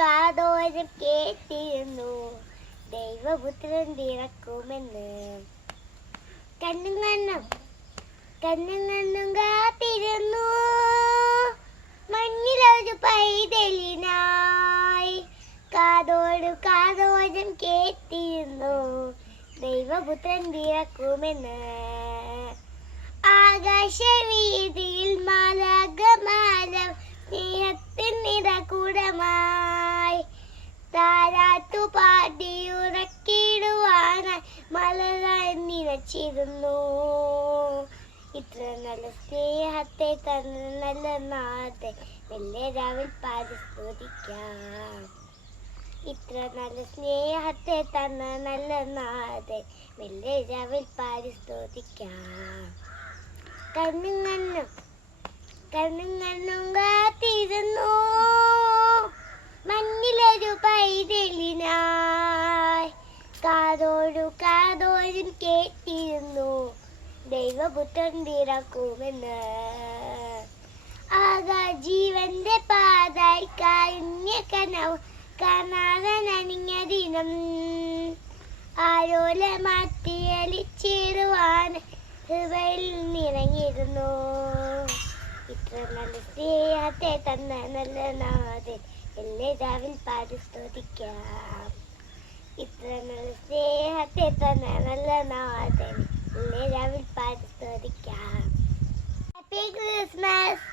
കാതോരം കേട്ടിരുന്നു ദൈവപുത്രൻ പിറക്കുമെന്ന്. കണ്ണും കണ്ണും കാത്തിരുന്നു മഞ്ഞിലൊരു പൈതലിനായി. കാതോരം കേട്ടിരുന്നു ദൈവപുത്രൻ പിറക്കുമെന്ന്. ആകാശവീതിയിൽ മാലാഖമാരും സ്നേഹത്തിൻ നിറകുടമായി താരാട്ടു പാടിയുറക്കിടുവാനായി മലരായി നിലച്ചിരുന്നു. ഇത്ര നല്ല സ്നേഹത്തെ തന്ന നല്ല നാഥെ മെല്ലെ രാവിൽ പരിസ്തുതിക്കാം. ഇത്ര നല്ല സ്നേഹത്തെ തന്ന നല്ല നാഥെ മെല്ലെ രാവിൽ പരിസ്തുതിക്കാം. കണ്ണും കാത്തിരുന്നു മഞ്ഞിലൊരു പൈതലിനായി. കാതോരം കേട്ടിരുന്നു ദൈവപുത്രൻ പിറക്കുമെന്ന്. ജീവന്റെ പാതായി കാരുണ്യ കനവ് കാണാതനണിഞ്ഞ ദിനം ആരോല മാറ്റിയലിച്ചിടുവാൻ ഹൃദയിൽ നിറഞ്ഞിരുന്നു. ഇത്ര നല്ല സ്നേഹത്തെ തന്ന നല്ല നാഥൻ എന്നെ രാവിൽ പരിസ്തുതിക്കാം. ഇത്ര നല്ല സ്നേഹത്തെ തന്ന നല്ല നാഥൻ എന്നെ രാവിൽ പരിസ്തുതിക്കാം. Happy Christmas.